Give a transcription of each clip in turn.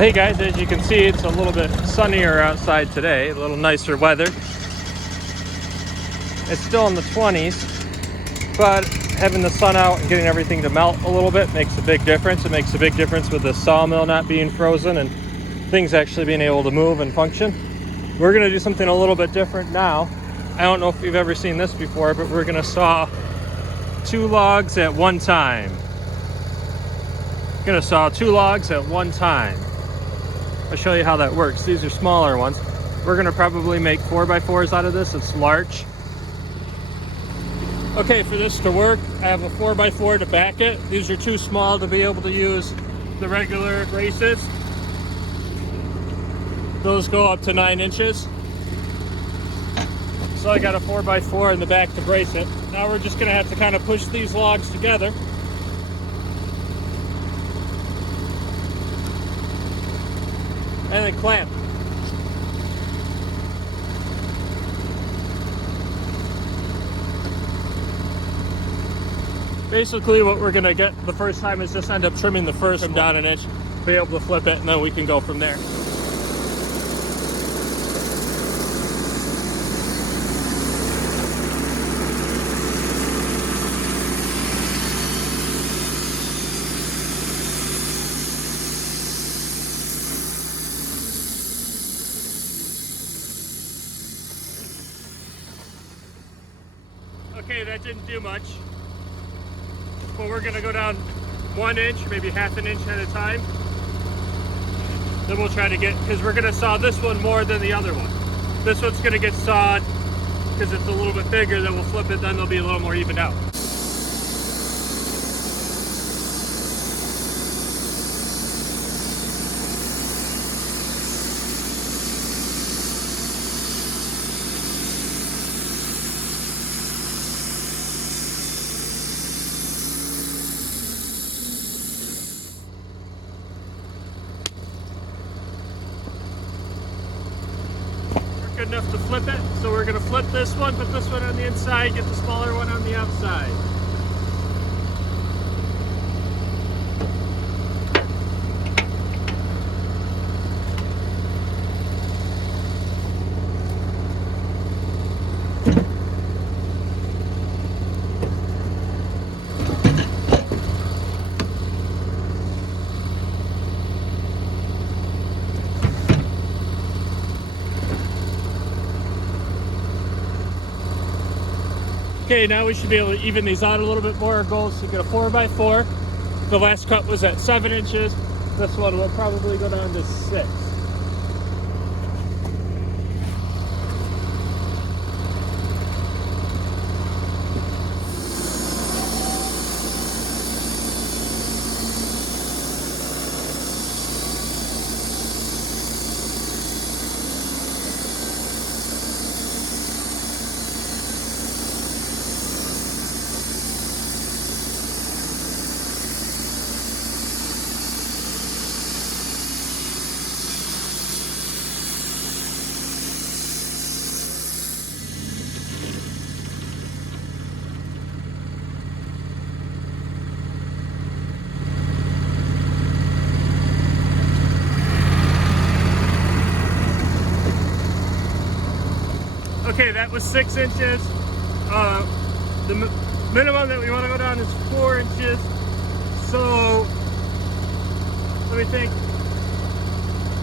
Well, hey guys, as you can see, it's a little bit sunnier outside today, a little nicer weather. It's still in the 20s, but having the sun out and getting everything to melt a little bit makes a big difference. It makes a big difference with the sawmill not being frozen and things actually being able to move and function. We're going to do something a little bit different now. I don't know if you've ever seen this before, but we're going to saw 2 logs at one time. Going to saw 2 logs at one time. I'll show you how that works. These are smaller ones. We're going to probably make 4x4s out of this. It's large. Okay, for this to work, I have a 4x4 to back it. These are too small to be able to use the regular braces. Those go up to 9 inches. So I got a 4x4 in the back to brace it. Now we're just going to have to kind of push these logs together. And then clamp. Basically what we're gonna get the first time is just end up trimming the first one down an inch, be able to flip it, and then we can go from there. Okay, that didn't do much. But we're gonna go down 1 inch, maybe half an inch at a time. Then we'll try to get, because we're gonna saw this one more than the other one. This one's gonna get sawed because it's a little bit bigger, then we'll flip it, then they'll be a little more evened out. Good enough to flip it, so we're going to flip this one, put this one on the inside, get the smaller one on the outside. Okay, now we should be able to even these out a little bit more. Our goal is to get a 4x4. The last cut was at 7 inches. This one will probably go down to 6. Okay, that was 6 inches. The minimum that we want to go down is 4 inches. So, let me think.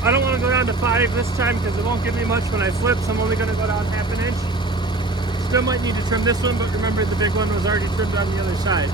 I don't want to go down to 5 this time because it won't give me much when I flip, so I'm only going to go down half an inch. Still might need to trim this one, but remember the big one was already trimmed on the other side.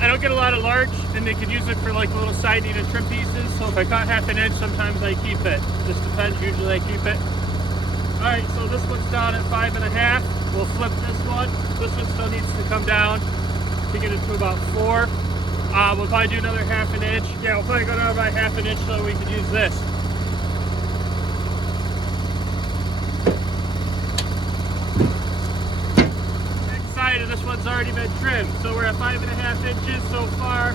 I don't get a lot of large, and they could use it for like little siding and trim pieces. So if I cut half an inch, sometimes I keep it. Just depends, usually I keep it. All right, so this one's down at 5.5. We'll flip this one. This one still needs to come down to get it to about 4. We'll probably do another half an inch. Yeah, we'll probably go down by half an inch so we can use this. side, and this one's already been trimmed. So we're at 5.5 inches so far,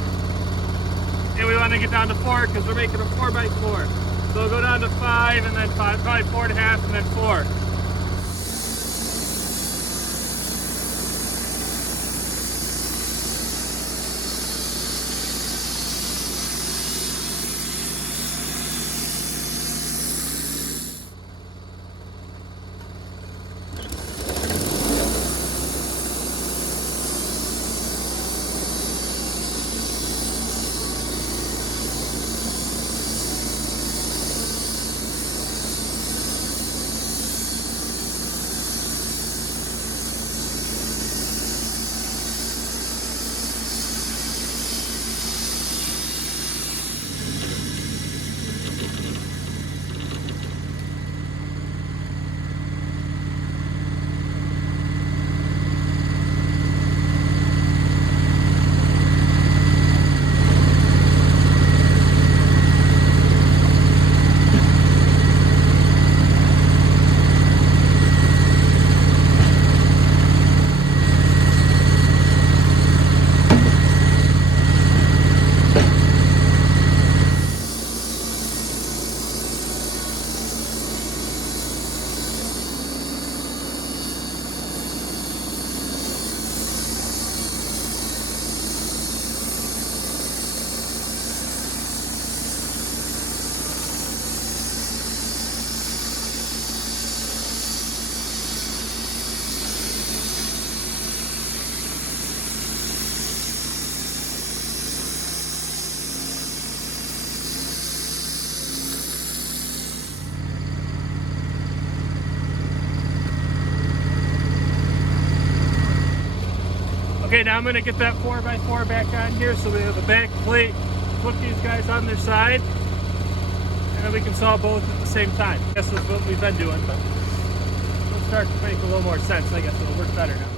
and we want to get down to 4 because we're making a 4x4. So we'll go down to 5, and then 5, probably 4.5, and then 4. Okay, now I'm going to get that 4x4 back on here so we have a back plate, flip these guys on their side, and then we can saw both at the same time. I guess that's what we've been doing, but it'll start to make a little more sense. I guess it'll work better now.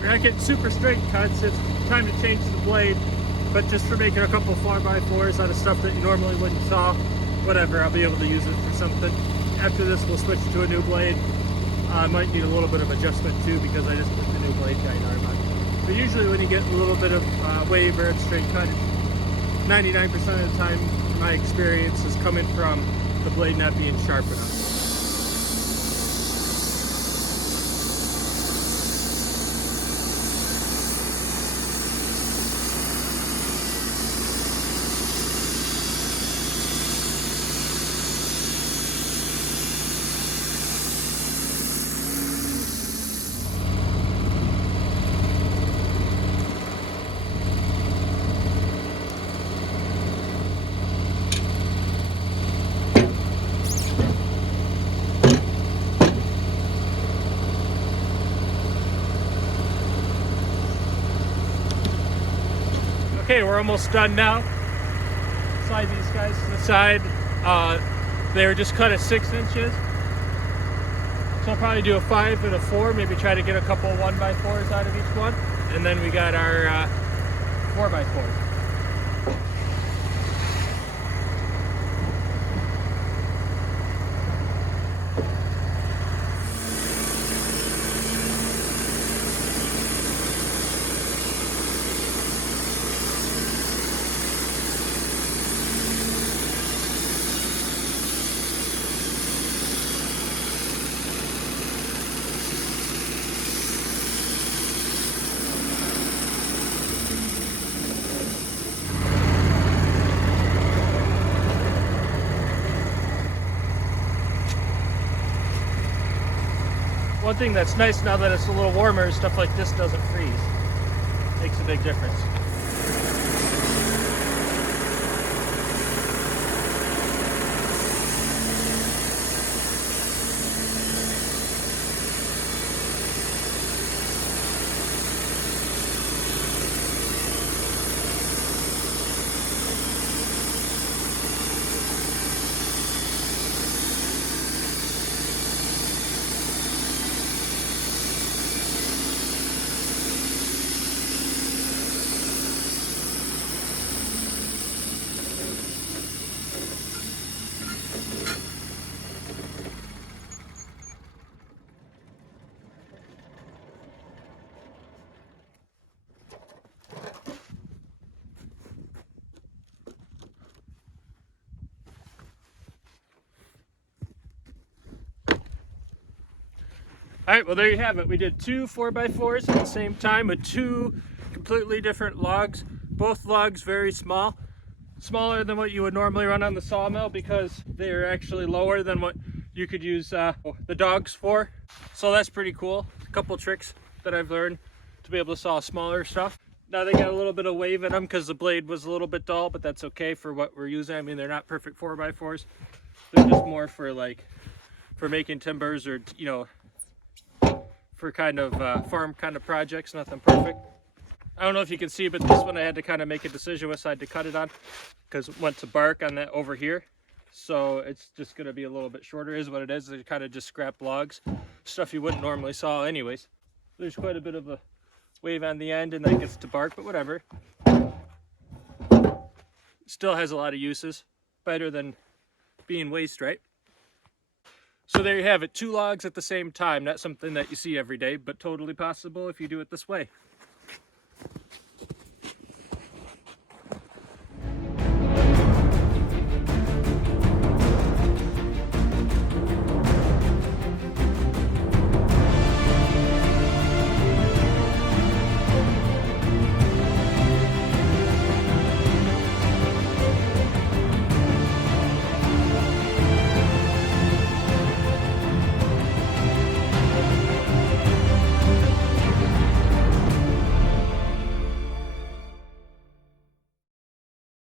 We're not getting super straight cuts, it's time to change the blade, but just for making a couple 4x4s out of stuff that you normally wouldn't saw, whatever, I'll be able to use it for something. After this, we'll switch to a new blade. I might need a little bit of adjustment too because I just put the new blade guide on. But usually when you get a little bit of wave or straight cut, 99% of the time, in my experience, is coming from the blade not being sharp enough. Okay, we're almost done now. Slide these guys to the side. They were just cut at 6 inches. So I'll probably do a 5 and a 4, maybe try to get a couple 1x4s out of each one. And then we got our 4x4s. One thing that's nice now that it's a little warmer is stuff like this doesn't freeze. Makes a big difference. All right, well there you have it. We did two 4x4s at the same time with two completely different logs. Both logs very small, smaller than what you would normally run on the sawmill because they're actually lower than what you could use the dogs for. So that's pretty cool. A couple tricks that I've learned to be able to saw smaller stuff. Now they got a little bit of wave in them because the blade was a little bit dull, but that's okay for what we're using. I mean, they're not perfect 4x4s. They're just more for for making timbers or, you know, for kind of farm kind of projects, nothing perfect. I don't know if you can see, but this one I had to kind of make a decision what side to cut it on because it went to bark on that over here. So it's just going to be a little bit shorter is what it is. They kind of just scrap logs, stuff you wouldn't normally saw anyways. There's quite a bit of a wave on the end and that gets to bark, but whatever. Still has a lot of uses. Better than being waste, right? So there you have it, two logs at the same time. Not something that you see every day, but totally possible if you do it this way.